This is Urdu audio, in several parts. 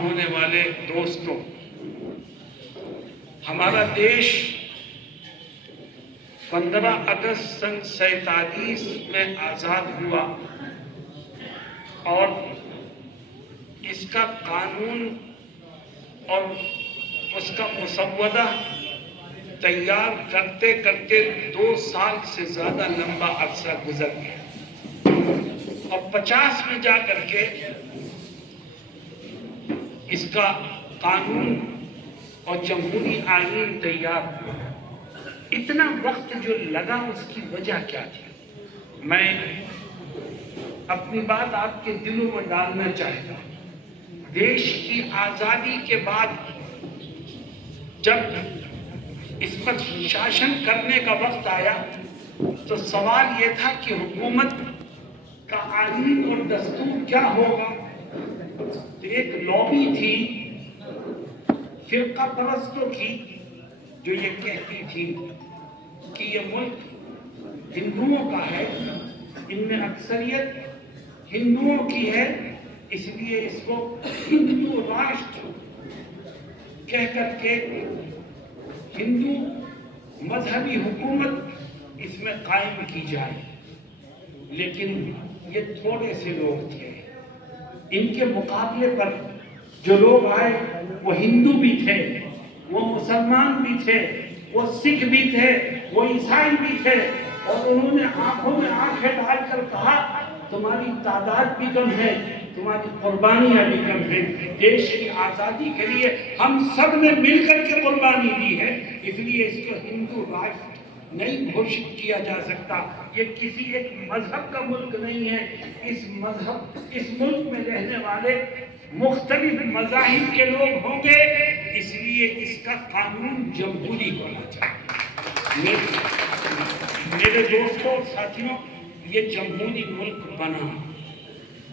ہونے والے دوستوں، ہمارا دیش 15 اگست سن 47 میں آزاد ہوا اور اس کا قانون اور اس کا مسودہ تیار کرتے کرتے 2 سال سے زیادہ لمبا عرصہ گزر گیا اور 50 میں جا کر کے اس کا قانون اور جمہوری آئین تیار ہوا۔ اتنا وقت جو لگا اس کی وجہ کیا تھی؟ میں اپنی بات آپ کے دلوں میں ڈالنا چاہتا ہوں۔ دیش کی آزادی کے بعد جب اس پر شاشن کرنے کا وقت آیا تو سوال یہ تھا کہ حکومت کا آئین اور دستور کیا ہوگا؟ تو ایک لابی تھی فرقہ پرستوں کی جو یہ کہتی تھی کہ یہ ملک ہندوؤں کا ہے، ان میں اکثریت ہندوؤں کی ہے، اس لیے اس کو ہندو راشٹر کہہ کر کے ہندو مذہبی حکومت اس میں قائم کی جائے۔ لیکن یہ تھوڑے سے لوگ تھے، ان کے مقابلے پر جو لوگ آئے وہ ہندو بھی تھے، وہ مسلمان بھی تھے، وہ سکھ بھی تھے، وہ عیسائی بھی تھے، اور انہوں نے آنکھوں میں آنکھیں ڈال کر کہا تمہاری تعداد بھی کم ہے، تمہاری قربانیاں بھی کم ہیں، دیش کی آزادی کے لیے ہم سب نے مل کر کے قربانی دی ہے، اس لیے اس کو ہندو راشٹر نہیں گھوشت کیا جا سکتا۔ یہ کسی ایک مذہب کا ملک نہیں ہے، اس ملک میں رہنے والے مختلف مذاہب کے لوگ ہوں گے، اس لیے اس کا قانون جمہوری ہونا چاہیے۔ میرے دوستوں اور ساتھیوں، یہ جمہوری ملک بنا،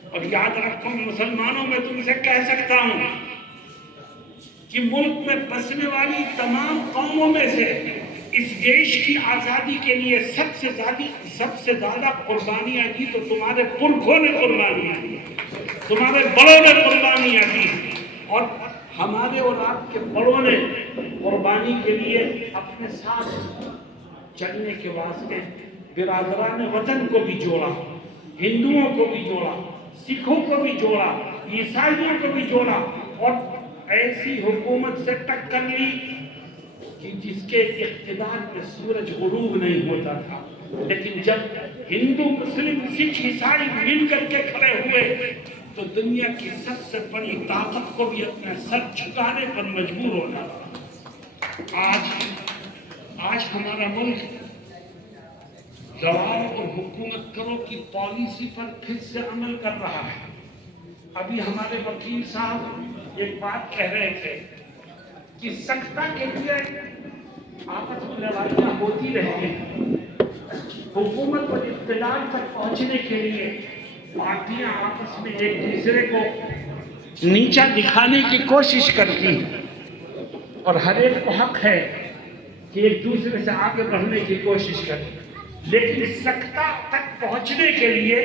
اور یاد رکھو مسلمانوں میں تم سے کہہ سکتا ہوں کہ ملک میں بسنے والی تمام قوموں میں سے اس دیش کی آزادی کے لیے سب سے زیادہ قربانیاں دی تو تمہارے پرکھوں نے قربانیاں دی، تمہارے بڑوں نے قربانیاں دی، اور ہمارے اور آپ کے بڑوں نے قربانی کے لیے اپنے ساتھ چلنے کے واسطے برادران وطن کو بھی جوڑا، ہندوؤں کو بھی جوڑا، سکھوں کو بھی جوڑا، عیسائیوں کو بھی جوڑا، اور ایسی حکومت سے ٹکر لی کہ جس کے اقتدار میں سورج غروب نہیں ہوتا تھا۔ لیکن جب ہندو مسلم سکھ عیسائی مل کر کے کھڑے ہوئے تو دنیا کی سب سے بڑی طاقت کو بھی اپنا سر جھکانے پر مجبور ہونا تھا۔ آج ہمارا ملک زوال اور حکومت کرو کی پالیسی پر پھر سے عمل کر رہا ہے۔ ابھی ہمارے وکیل صاحب ایک بات کہہ رہے تھے کہ سکتا کے لیے آپس میں لڑائیاں ہوتی رہتی ہیں، حکومت اور اقتدار تک پہنچنے کے لیے پارٹیاں آپس میں ایک دوسرے کو نیچا دکھانے کی کوشش کرتی ہیں، اور ہر ایک کو حق ہے کہ ایک دوسرے سے آگے بڑھنے کی کوشش کرے، لیکن سکتا تک پہنچنے کے لیے،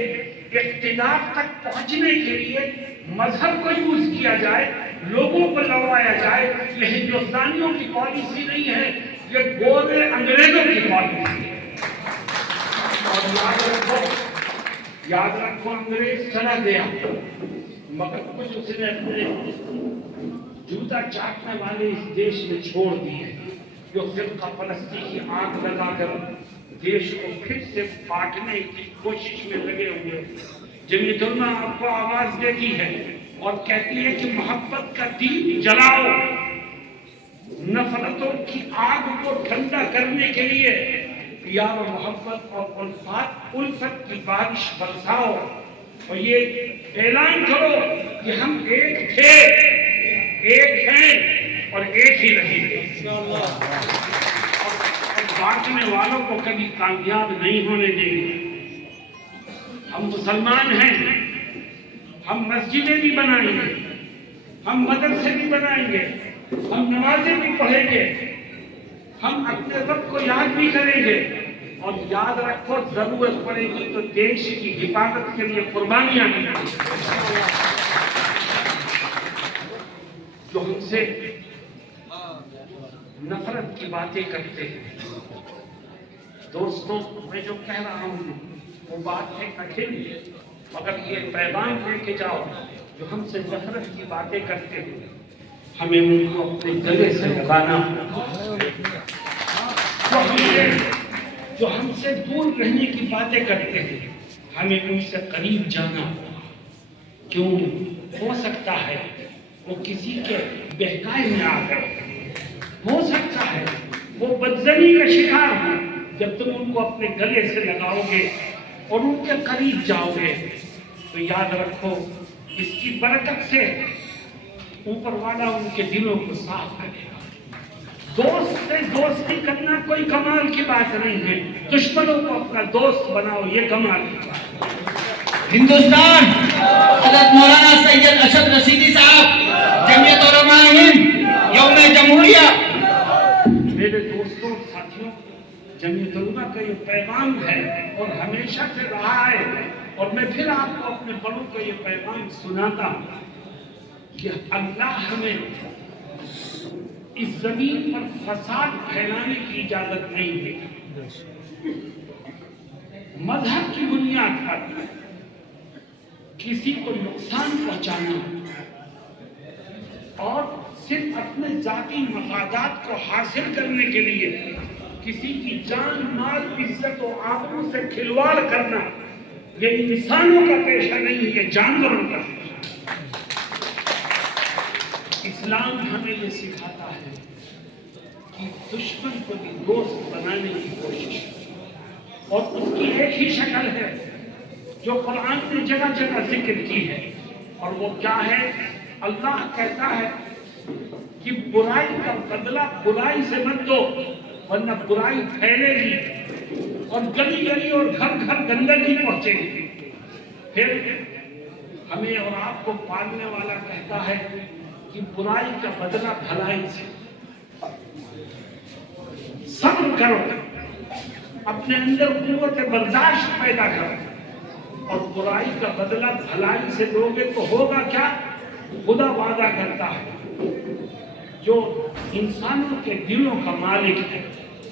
اقتدار تک پہنچنے کے لیے مذہب کو یوز کیا جائے، لوگوں کو لڑوایا جائے، یہ ہندوستانیوں کی پالیسی نہیں ہے، یہ گورے انگریزوں کی پالیسی ہے۔ اور یاد رکھو انگریز چلا گیا مگر کچھ اس نے اپنے جوتا چاٹنے والے اس دیش میں چھوڑ دیے، جو فرقہ پرستی کی آگ لگا کر دیش کو پھر سے بانٹنے کی کوشش میں لگے ہوئے۔ جمعیت علماء آپ کو آواز دیتی ہے اور کہتی ہے کہ محبت کا دین جلاؤ، نفرتوں کی آگ کو ٹھنڈا کرنے کے لیے پیار و محبت اور الفت کی بارش برساؤ، اور یہ اعلان کرو کہ ہم ایک تھے، ایک ہیں اور ایک ہی رہیں گے، اور بانٹنے والوں کو کبھی کامیاب نہیں ہونے دیں گے۔ ہم مسلمان ہیں، ہم مسجدیں بھی بنائیں گے، ہم مدرسے بھی بنائیں گے، ہم نمازیں بھی پڑھیں گے، ہم اپنے رب کو یاد بھی کریں گے، اور یاد رکھو ضرورت پڑے گی تو دیش کی حفاظت کے لیے قربانیاں بھی دیں گے۔ سے نفرت کی باتیں کرتے ہیں. دوستوں میں جو کہہ رہا ہوں وہ بات ہے کٹھن، مگر یہ پیغام لے کے جاؤ جو ہم سے نفرت کی باتیں کرتے ہیں ہمیں ان کو اپنے گلے سے لگانا، جو ہم سے دور رہنے کی باتیں کرتے ہیں ہمیں ان سے قریب جانا. کیوں؟ ہو سکتا ہے وہ کسی کے بہکائے میں آ گئے، ہو سکتا ہے وہ بدزنی کا شکار ہو. جب تم ان کو اپنے گلے سے لگاؤ گے اور ان کے قریب جاؤ گے تو یاد رکھو اس کی برکت سے اوپر والا ان کے دلوں کو صاف کرے گا. دوست سے دوستی کرنا کوئی کمال کی بات نہیں ہے، دشمنوں کو اپنا دوست بناؤ یہ کمال کی بات ہے. ہندوستان حضرت مولانا سید اشرف رشیدی صاحب، جمعیت علماء ہند، یوم جمہوریہ. میرے دوستوں ساتھیوں، جمعیت علماء کا یہ پیغام ہے اور ہمیشہ سے رہا ہے، اور میں پھر آپ کو اپنے بڑوں کا یہ پیغام سناتا ہوں کہ اللہ ہمیں اس زمین پر فساد پھیلانے کی اجازت نہیں دے. مذہب کی بنیاد پر کسی کو نقصان پہنچانا اور صرف اپنے ذاتی مفادات کو حاصل کرنے کے لیے کسی کی جان مال عزت و آبرو سے کھلواڑ کرنا یہ انسانوں کا پیشہ نہیں ہے، یہ جانوروں کا پیشہ. اسلام ہمیں یہ سکھاتا ہے کہ دشمن کو بھی دوست بنانے کی کوشش، اور اس کی ایک ہی شکل ہے جو قرآن نے جگہ جگہ ذکر کی ہے، اور وہ کیا ہے؟ اللہ کہتا ہے کہ برائی کا بدلہ برائی سے مت دو ورنہ برائی پھیلے گی اور گلی گلی اور گھر گھر گندگی پہنچے گی. پھر ہمیں اور آپ کو پالنے والا کہتا ہے کہ برائی کا بدلہ بھلائی سے. صبر کرو، اپنے اندر قوت برداشت پیدا کرو، اور برائی کا بدلہ بھلائی سے لو گے تو ہوگا کیا؟ خدا وعدہ کرتا ہے جو انسانوں کے دلوں کا مالک ہے،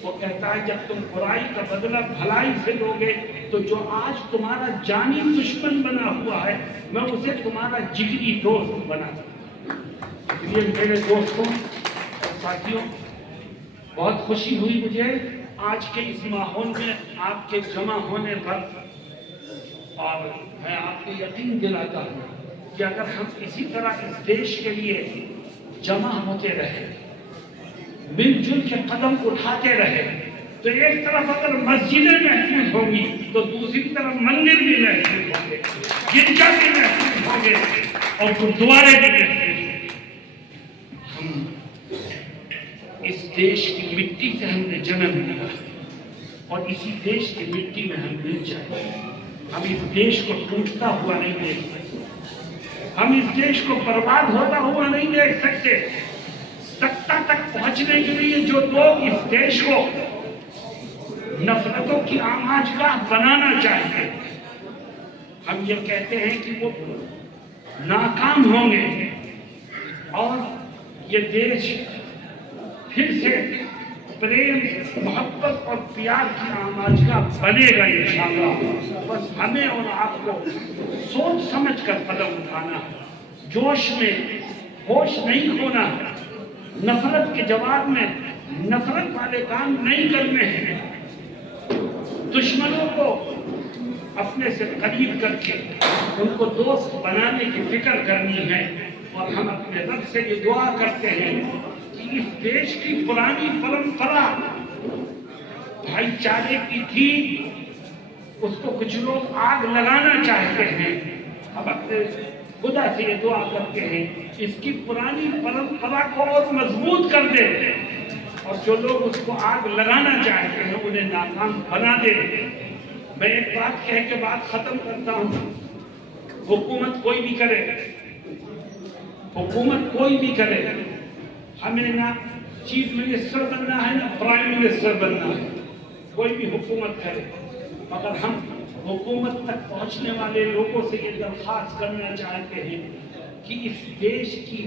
وہ کہتا ہے جب تم برائی کا بدلہ بھلائی سے لو گے تو جو آج تمہارا جانی دشمن بنا ہوا ہے میں اسے تمہارا جگری دوست بنا دوں. اس لیے میرے دوستوں اور ساتھیوں، بہت خوشی ہوئی مجھے آج کے اس ماحول میں آپ کے جمع ہونے پر، اور میں آپ کو یقین دلاتا ہوں کہ اگر ہم اسی طرح اس دیش کے لیے جمع ہوتے رہے، مل جل کے قدم اٹھاتے رہے، تو ایک طرف اگر مسجدیں محفوظ ہوں گی تو دوسری طرف مندر بھی محفوظ ہوں گے، گرجا بھی محفوظ ہوں گے اور گردوارے بھی محفوظ ہوں گے. ہم اس دیش کی مٹی سے ہم نے جنم لیا اور اسی دیش کی مٹی میں ہم مل جائیں. ہم اس دیش کو ٹوٹتا ہوا نہیں دیکھ سکتے، ہم اس دیش کو برباد ہوتا ہوا نہیں دیکھ سکتے. سکتا تک پہنچنے کے لیے جو لوگ اس دیش کو نفرتوں کی آماجگاہ بنانا چاہتے ہیں، ہم یہ کہتے ہیں کہ وہ ناکام ہوں گے اور یہ دیش پھر سے پریم، محبت اور پیار کی آماجگاہ بنے گا انشاءاللہ. بس ہمیں اور آپ کو سوچ سمجھ کر قدم اٹھانا، جوش میں ہوش نہیں کھونا، نفرت کے جواب میں نفرت والے کام نہیں کرنے ہیں، دشمنوں کو اپنے سے قریب کر کے ان کو دوست بنانے کی فکر کرنی ہے. اور ہم اپنے رب سے یہ دعا کرتے ہیں کہ اس دیش کی پرانی پرمپرا بھائی چارے کی تھی، اس کو کچھ لوگ آگ لگانا چاہتے ہیں. اب اپنے خدا سے یہ دعا کرتے ہیں اس کی پرانی پرمپرا کو اور مضبوط کر دے، اور جو لوگ اس کو آگ لگانا چاہتے ہیں انہیں ناکام بنا دے. میں ایک بات کہہ کے بات ختم کرتا ہوں. حکومت کوئی بھی کرے، حکومت کوئی بھی کرے، ہمیں نہ چیف منسٹر بننا ہے نہ پرائم منسٹر بننا ہے، کوئی بھی حکومت کرے، مگر ہم حکومت تک پہنچنے والے لوگوں سے یہ درخواست کرنا چاہتے ہیں کہ اس دیش کی